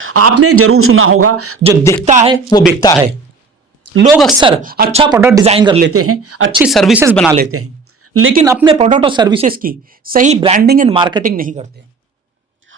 आपने जरूर सुना होगा, जो दिखता है वो बिकता है। लोग अक्सर अच्छा प्रोडक्ट डिजाइन कर लेते हैं, अच्छी सर्विसेज बना लेते हैं, लेकिन अपने प्रोडक्ट और सर्विसेज की सही ब्रांडिंग एंड मार्केटिंग नहीं करते।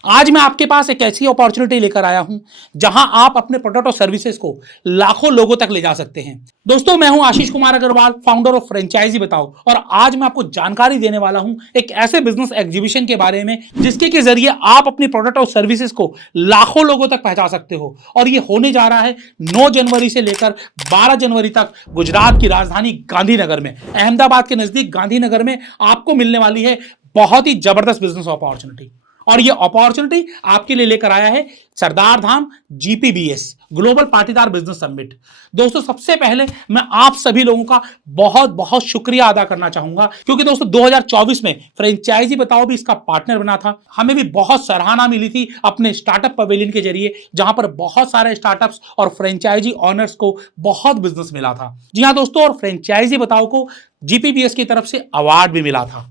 आज मैं आपके पास एक ऐसी अपॉर्चुनिटी लेकर आया हूं जहां आप अपने प्रोडक्ट और सर्विसेज को लाखों लोगों तक ले जा सकते हैं। दोस्तों, मैं हूं Ashish Kumar Agarwal, founder of franchise Batao, और आज मैं आपको जानकारी देने वाला हूं एक ऐसे बिजनेस एग्जीबिशन के बारे में जिसके के जरिए आप अपनी प्रोडक्ट और सर्विसेज को लाखों लोगों तक पहुंचा सकते हो। और ये होने जा रहा है 9 जनवरी से लेकर 12 जनवरी तक गुजरात की राजधानी गांधीनगर में, अहमदाबाद के नजदीक गांधीनगर में आपको मिलने वाली है बहुत ही जबरदस्त बिजनेस अपॉर्चुनिटी। और ये अपॉर्चुनिटी आपके लिए लेकर आया है सरदार धाम GPBS global Patidar business summit. दोस्तों, सबसे पहले मैं आप सभी लोगों का बहुत बहुत शुक्रिया अदा करना चाहूंगा, क्योंकि दोस्तों 2024 में फ्रेंचाइजी बताओ भी इसका पार्टनर बना था। हमें भी बहुत सराहना मिली थी अपने स्टार्टअप पवेलियन के जरिए, जहां पर बहुत सारे स्टार्टअप्स और फ्रेंचाइजी ऑनर्स को बहुत बिजनेस मिला था। जी हाँ दोस्तों, और फ्रेंचाइजी बताओ को GPBS की तरफ से अवार्ड भी मिला था,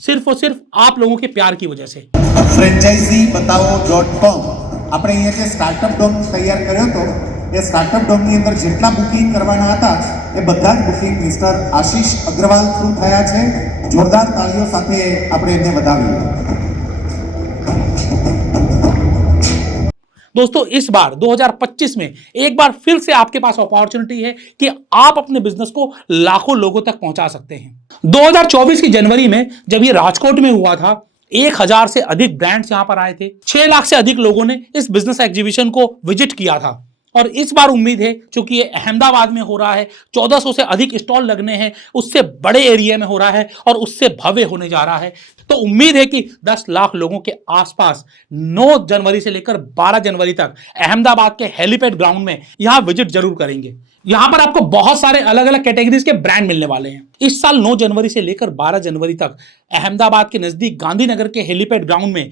सिर्फ और सिर्फ आप लोगों के प्यार की वजह से। franchisebataao.com આપણે અહીંયા જે સ્ટાર્ટઅપ ડોમ તૈયાર કર્યો હતો, એ સ્ટાર્ટઅપ ડોમની અંદર જેટલા બુકિંગ કરવાના હતા એ બધા જ બુકિંગ મિસ્ટર આશીષ અગ્રવાલ થ્રુ થયા છે। જોરદાર તાળીઓ સાથે આપણે એમને વધાવીએ। दोस्तों, इस बार 2025 में एक बार फिर से आपके पास अपॉर्चुनिटी है कि आप अपने बिजनेस को लाखों लोगों तक पहुंचा सकते हैं। 2024 की जनवरी में जब ये राजकोट में हुआ था, 1000 से अधिक ब्रांड्स यहां पर आए थे। 6 लाख से अधिक लोगों ने इस बिजनेस एग्जीबिशन को विजिट किया था। और इस बार उम्मीद है, क्योंकि ये अहमदाबाद में हो रहा है, 1400 से अधिक स्टॉल लगने हैं, उससे बड़े एरिया में हो रहा है और उससे भव्य होने जा रहा है, तो उम्मीद है कि 10 लाख लोगों के आसपास 9 जनवरी से लेकर 12 जनवरी तक अहमदाबाद के हेलीपैड ग्राउंड में यहां विजिट जरूर करेंगे। यहां पर आपको बहुत सारे अलग अलग कैटेगरीज के ब्रांड मिलने वाले हैं। इस साल 9 जनवरी से लेकर 12 जनवरी तक अहमदाबाद के नजदीक गांधीनगर के हेलीपैड ग्राउंड में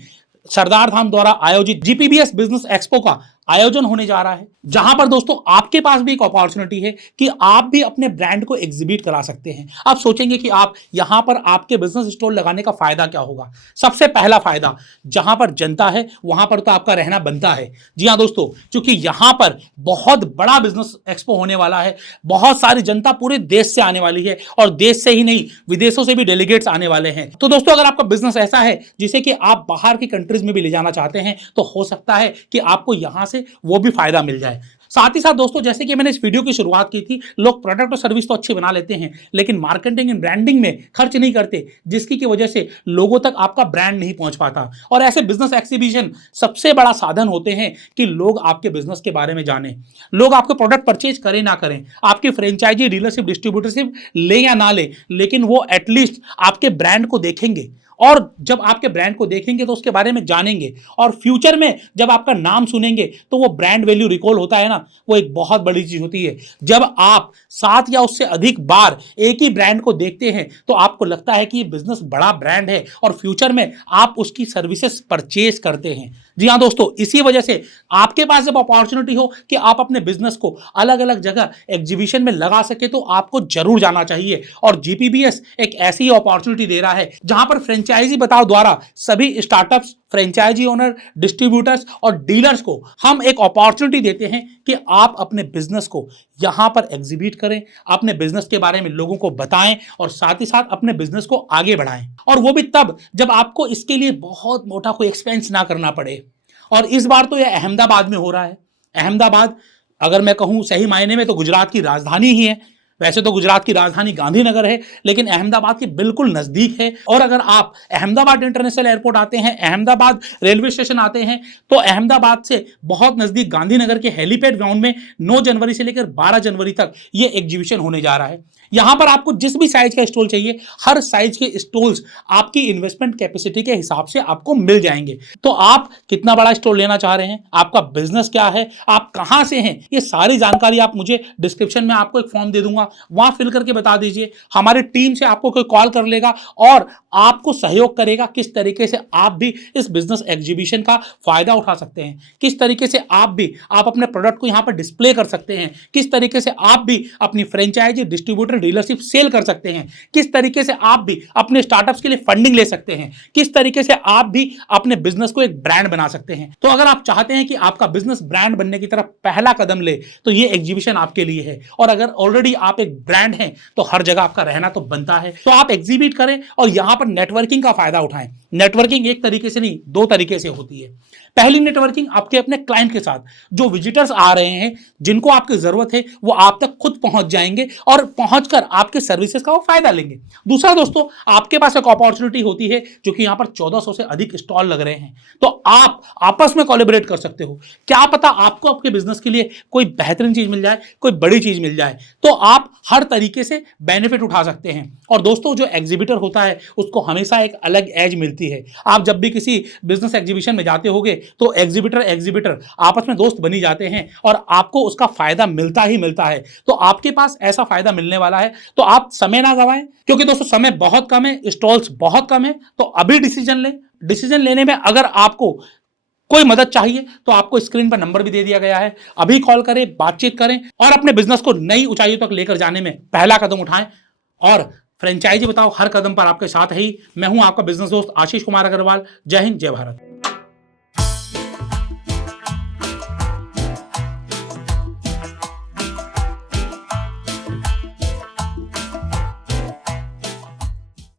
सरदार धाम द्वारा आयोजित GPBS बिजनेस एक्सपो का आयोजन होने जा रहा है, जहां पर दोस्तों आपके पास भी एक अपॉर्चुनिटी है कि आप भी अपने ब्रांड को एग्जिबिट करा सकते हैं। आप सोचेंगे कि आप यहां पर आपके बिजनेस स्टॉल लगाने का फायदा क्या होगा। सबसे पहला फायदा, जहां पर जनता है वहां पर तो आपका रहना बनता है। जी हां दोस्तों, क्योंकि यहां पर बहुत बड़ा बिजनेस एक्सपो होने वाला है, बहुत सारी जनता पूरे देश से आने वाली है, और देश से ही नहीं विदेशों से भी डेलीगेट्स आने वाले हैं। तो दोस्तों, अगर आपका बिजनेस ऐसा है जिसे कि आप बाहर की कंट्रीज में भी ले जाना चाहते हैं, तो हो सकता है कि आपको यहां से वो भी फायदा मिल जाए। साथ ही साथ दोस्तों, जैसे कि मैंने इस वीडियो की शुरुआत की थी, लोग प्रोडक्ट और सर्विस तो अच्छी बना लेते हैं, लेकिन मार्केटिंग एंड ब्रांडिंग में खर्च नहीं करते, जिसकी की वजह से लोगों तक आपका ब्रांड नहीं पहुंच पाता। और ऐसे बिजनेस एक्सिबिशन सबसे बड़ा साधन होते हैं कि लोग आपके बिजनेस के बारे में जाने, लोग आपके प्रोडक्ट परचेज करें ना करें, आपकी फ्रेंचाइजी, डीलरशिप, डिस्ट्रीब्यूटरशिप ले या ना ले, लेकिन वो एटलीस्ट आपके ब्रांड को देखेंगे। और जब आपके ब्रांड को देखेंगे तो उसके बारे में जानेंगे, और फ्यूचर में जब आपका नाम सुनेंगे तो वो ब्रांड वैल्यू रिकॉल होता है ना, वो एक बहुत बड़ी चीज होती है। जब आप 7 या उससे अधिक बार एक ही ब्रांड को देखते हैं तो आपको लगता है कि ये बिजनेस बड़ा ब्रांड है, और फ्यूचर में आप उसकी सर्विसेज परचेज करते हैं। जी हाँ दोस्तों, इसी वजह से आपके पास जब अपॉर्चुनिटी हो कि आप अपने बिजनेस को अलग अलग जगह एग्जीबिशन में लगा सके, तो आपको जरूर जाना चाहिए। और GPBS एक ऐसी अपॉर्चुनिटी दे रहा है जहां पर फ्रेंचाइजी बताओ द्वारा सभी स्टार्टअप्स, फ्रेंचाइजी ओनर, डिस्ट्रीब्यूटर्स और डीलर्स को हम एक अपॉर्चुनिटी देते हैं कि आप अपने बिजनेस को यहां पर एग्जिबिट करें, अपने बिजनेस के बारे में लोगों को बताएं, और साथ ही साथ अपने बिजनेस को आगे बढ़ाएं। और वो भी तब जब आपको इसके लिए बहुत मोटा कोई एक्सपेंस ना करना पड़े। और इस बार तो यह अहमदाबाद में हो रहा है। अहमदाबाद, अगर मैं कहूं सही मायने में, तो गुजरात की राजधानी ही है। वैसे तो गुजरात की राजधानी गांधीनगर है, लेकिन अहमदाबाद के बिल्कुल नजदीक है। और अगर आप अहमदाबाद इंटरनेशनल एयरपोर्ट आते हैं, अहमदाबाद रेलवे स्टेशन आते हैं, तो अहमदाबाद से बहुत नजदीक गांधीनगर के हेलीपैड ग्राउंड में 9 जनवरी से लेकर 12 जनवरी तक ये एग्जीबिशन होने जा रहा है। यहां पर आपको जिस भी साइज का स्टॉल चाहिए, हर साइज के स्टॉल्स आपकी इन्वेस्टमेंट कैपेसिटी के हिसाब से आपको मिल जाएंगे। तो आप कितना बड़ा स्टॉल लेना चाह रहे हैं, आपका बिजनेस क्या है, आप कहां से हैं, ये सारी जानकारी आप मुझे डिस्क्रिप्शन में आपको एक फॉर्म दे दूंगा, वहां फिल करके बता दीजिए। हमारी टीम से आपको कोई कॉल कर लेगा और आपको सहयोग करेगा किस तरीके से आप भी इस बिजनेस एग्जीबिशन का फायदा उठा सकते हैं, किस तरीके से आप अपने प्रोडक्ट को यहां पर डिस्प्ले कर सकते हैं, किस तरीके से आप भी अपनी फ्रेंचाइजी, डिस्ट्रीब्यूटर, डीलरशिप सेल कर सकते हैं, किस तरीके से आप भी अपने स्टार्टअप्स के लिए फंडिंग ले सकते हैं, किस तरीके से आप भी अपने बिजनेस को एक ब्रांड बना सकते हैं। तो अगर आप चाहते हैं कि आपका बिजनेस ब्रांड बनने की तरफ पहला कदम ले तो ये एग्जीबिशन आपके लिए है। और अगर ऑलरेडी आप एक ब्रांड हैं तो हर जगह आपका रहना तो बनता है। तो आप एग्जीबिट करें और यहां पर नेटवर्किंग का फायदा उठाएं। नेटवर्किंग एक तरीके से नहीं, दो तरीके से होती है। पहली नेटवर्किंग आपके अपने क्लाइंट के साथ, जो विजिटर्स आ रहे हैं, जिनको आपकी जरूरत है, वो आप तक खुद पहुंच जाएंगे और पहुंचकर आपके सर्विसेज का वो फायदा लेंगे। दूसरा दोस्तों, आपके पास एक अपॉर्चुनिटी होती है जो कि यहां पर 1400 से अधिक स्टॉल लग रहे हैं, तो आप आपस में कोलैबोरेट कर सकते हो। क्या पता आपको आपके बिजनेस के लिए कोई बेहतरीन चीज मिल जाए, कोई बड़ी चीज मिल जाए, तो आप हर तरीके से बेनिफिट उठा सकते हैं। और दोस्तों, जो एग्जीबिटर होता है उसको हमेशा एक अलग एज मिलती है। आप जब भी किसी बिजनेस एग्जीबिशन में जाते होगे तो एग्जीबिटर आपस में दोस्त बनी जाते हैं और आपको उसका फायदा मिलता ही मिलता है। तो आपके पास ऐसा फायदा मिलने वाला है, तो आप समय ना गवाएं, क्योंकि दोस्तों समय बहुत कम है, स्टॉल्स बहुत कम है। तो अभी डिसीजन लें। डिसीजन लेने में अगर आपको कोई मदद चाहिए तो आपको स्क्रीन पर नंबर भी दे दिया गया है, अभी कॉल करें, बातचीत करें और अपने बिजनेस को नई ऊंचाइयों तक लेकर जाने में पहला कदम उठाएं। और फ्रेंचाइजी बताओ हर कदम पर आपके साथ ही। मैं हूं आपका बिजनेस दोस्त आशीष कुमार अग्रवाल। जय हिंद, जय भारत।